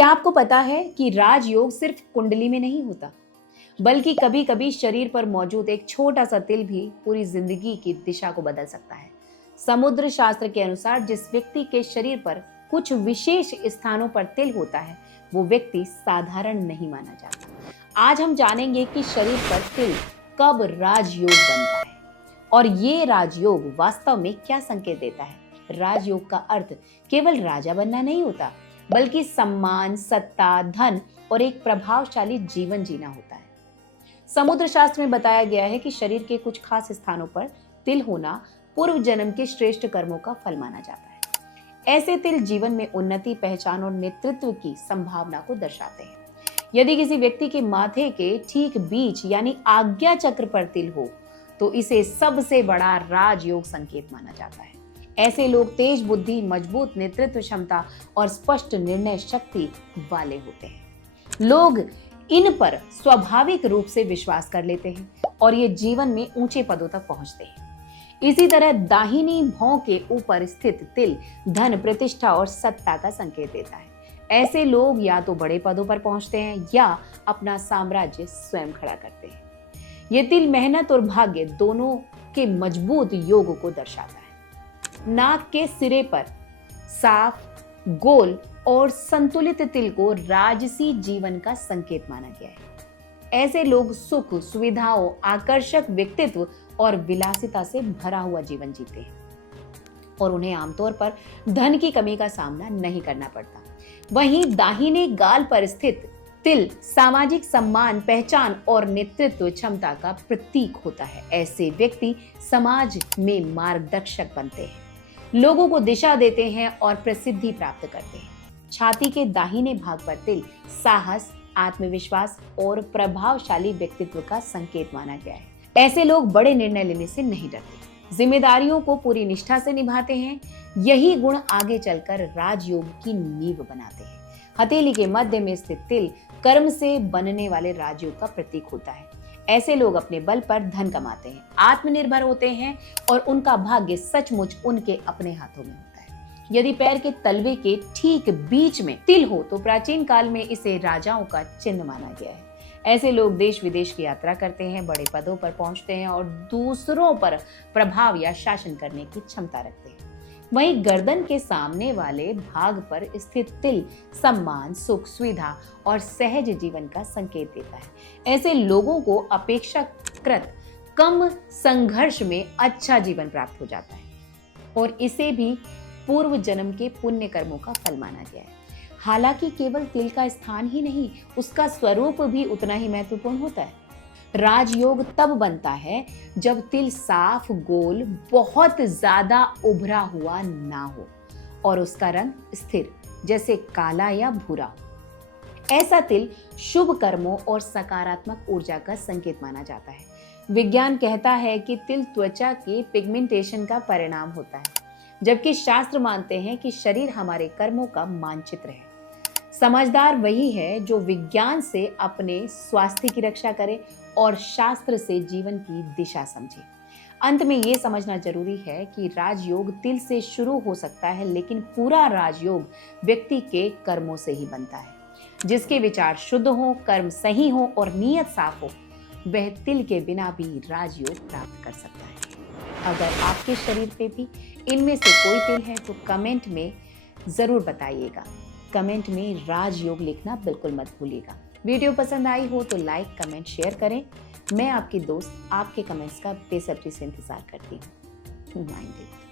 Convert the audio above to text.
क्या आपको पता है कि राजयोग सिर्फ कुंडली में नहीं होता, बल्कि कभी कभी शरीर पर मौजूद एक छोटा सा तिल भी पूरी जिंदगी की दिशा को बदल सकता है। समुद्र शास्त्र के अनुसार जिस व्यक्ति के शरीर पर कुछ विशेष स्थानों पर तिल होता है, वो व्यक्ति साधारण नहीं माना जाता। आज हम जानेंगे कि शरीर पर तिल कब राजयोग बनता है और ये राजयोग वास्तव में क्या संकेत देता है। राजयोग का अर्थ केवल राजा बनना नहीं होता, बल्कि सम्मान, सत्ता, धन और एक प्रभावशाली जीवन जीना होता है। समुद्र शास्त्र में बताया गया है कि शरीर के कुछ खास स्थानों पर तिल होना पूर्व जन्म के श्रेष्ठ कर्मों का फल माना जाता है। ऐसे तिल जीवन में उन्नति, पहचान और नेतृत्व की संभावना को दर्शाते हैं। यदि किसी व्यक्ति के माथे के ठीक बीच यानी आज्ञा चक्र पर तिल हो, तो इसे सबसे बड़ा राजयोग संकेत माना जाता है। ऐसे लोग तेज बुद्धि, मजबूत नेतृत्व क्षमता और स्पष्ट निर्णय शक्ति वाले होते हैं। लोग इन पर स्वाभाविक रूप से विश्वास कर लेते हैं और ये जीवन में ऊंचे पदों तक पहुंचते हैं। इसी तरह दाहिनी भौं के ऊपर स्थित तिल धन, प्रतिष्ठा और सत्ता का संकेत देता है। ऐसे लोग या तो बड़े पदों पर पहुंचते हैं या अपना साम्राज्य स्वयं खड़ा करते हैं। ये तिल मेहनत और भाग्य दोनों के मजबूत योग को दर्शाता है। नाक के सिरे पर साफ, गोल और संतुलित तिल को राजसी जीवन का संकेत माना गया है। ऐसे लोग सुख, सुविधाओं, आकर्षक व्यक्तित्व और विलासिता से भरा हुआ जीवन जीते हैं और उन्हें आमतौर पर धन की कमी का सामना नहीं करना पड़ता। वहीं दाहिने गाल पर स्थित तिल सामाजिक सम्मान, पहचान और नेतृत्व क्षमता का प्रतीक होता है। ऐसे व्यक्ति समाज में मार्गदर्शक बनते हैं, लोगों को दिशा देते हैं और प्रसिद्धि प्राप्त करते हैं। छाती के दाहिने भाग पर तिल साहस, आत्मविश्वास और प्रभावशाली व्यक्तित्व का संकेत माना गया है। ऐसे लोग बड़े निर्णय लेने से नहीं डरते, जिम्मेदारियों को पूरी निष्ठा से निभाते हैं। यही गुण आगे चलकर राजयोग की नींव बनाते हैं। हथेली के मध्य में स्थित तिल कर्म से बनने वाले राजयोग का प्रतीक होता है। ऐसे लोग अपने बल पर धन कमाते हैं, आत्मनिर्भर होते हैं और उनका भाग्य सचमुच उनके अपने हाथों में होता है। यदि पैर के तलवे के ठीक बीच में तिल हो, तो प्राचीन काल में इसे राजाओं का चिन्ह माना गया है। ऐसे लोग देश विदेश की यात्रा करते हैं, बड़े पदों पर पहुंचते हैं और दूसरों पर प्रभाव या शासन करने की क्षमता रखते हैं। वहीं गर्दन के सामने वाले भाग पर स्थित तिल सम्मान, सुख, सुविधा और सहज जीवन का संकेत देता है। ऐसे लोगों को अपेक्षाकृत कम संघर्ष में अच्छा जीवन प्राप्त हो जाता है और इसे भी पूर्व जन्म के पुण्य कर्मों का फल माना गया है। हालांकि केवल तिल का स्थान ही नहीं, उसका स्वरूप भी उतना ही महत्वपूर्ण होता है। राजयोग तब बनता है जब तिल साफ, गोल, बहुत ज्यादा उभरा हुआ ना हो और उसका रंग स्थिर, जैसे काला या भूरा हो। ऐसा तिल शुभ कर्मों और सकारात्मक ऊर्जा का संकेत माना जाता है। विज्ञान कहता है कि तिल त्वचा के पिगमेंटेशन का परिणाम होता है, जबकि शास्त्र मानते हैं कि शरीर हमारे कर्मों का मानचित्र है। समझदार वही है जो विज्ञान से अपने स्वास्थ्य की रक्षा करे और शास्त्र से जीवन की दिशा समझे। अंत में ये समझना जरूरी है कि राजयोग तिल से शुरू हो सकता है, लेकिन पूरा राजयोग व्यक्ति के कर्मों से ही बनता है। जिसके विचार शुद्ध हो, कर्म सही हो और नीयत साफ हो, वह तिल के बिना भी राजयोग प्राप्त कर सकता है। अगर आपके शरीर पे भी इनमें से कोई तिल है तो कमेंट में जरूर बताइएगा। कमेंट में राजयोग लिखना बिल्कुल मत भूलिएगा। वीडियो पसंद आई हो तो लाइक, कमेंट, शेयर करें। मैं आपकी दोस्त आपके कमेंट्स का बेसब्री से इंतजार करती हूँ। माइंडेड।